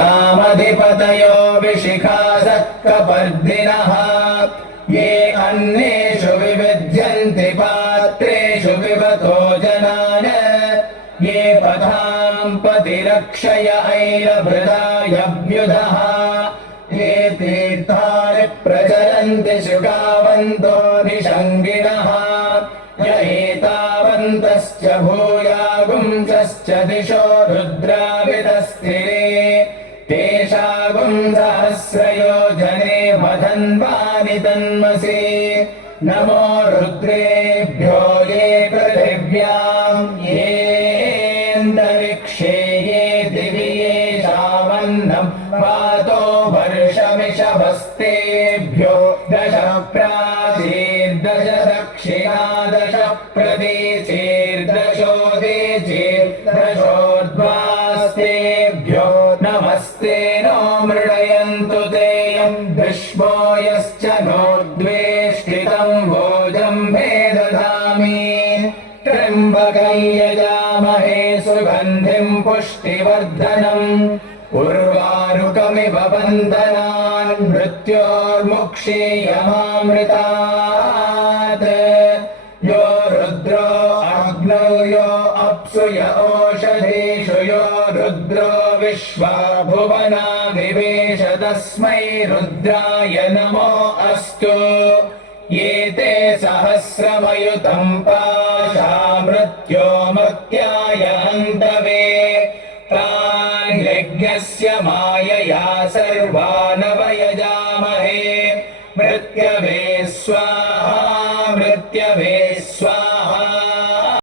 भूतानामधिपतयो विशिखासक्कपर्दिनः ये अन्येषु विविध्यन्ति पात्रेषु विवतो जनान् ये पथां पतिरक्षय ऐरभृतायभ्युदः ये तीर्थानि प्रचरन्ति शुकावन्तो निषङ्गिणः य एतावन्तश्च भूयागुंसश्च दिशो रुद्रावितस्थिरे तेषागुं सहस्रयोजने मधन्वानि तन्मसि नमो रुद्रेभ्यो ये पृथिव्यां येऽन्तरिक्षे ये दिवि येषामन्नं वातो वर्षमिषभस्तेभ्यो दश प्राचीर्दश दक्षिणा दश प्रतीचीर्दशोदीचीर्दशोर्ध्वास्तेभ्यो नमस्ते नो मृडयन्तु ते विश्वो यश्च नो द्वेष्टितं भोजं मे दधामि त्र्यम्बकं यजामहे सुगन्धिं पुष्टिवर्धनम् उर्वारुकमिव बन्धनान् मृत्योर्मुक्षीयमामृतात् यो रुद्रो अग्नौ यो अप्सु य ओषधीषु यो रुद्रो विश्वा भुवना विवेश तस्मै रुद्राय नमो अस्तु ये ते सहस्रमयुतं पाशा मृत्यो मर्त्याय हन्तवे यज्ञस्य मायया सर्वानवयजामहे मृत्यवे स्वाहा मृत्यवे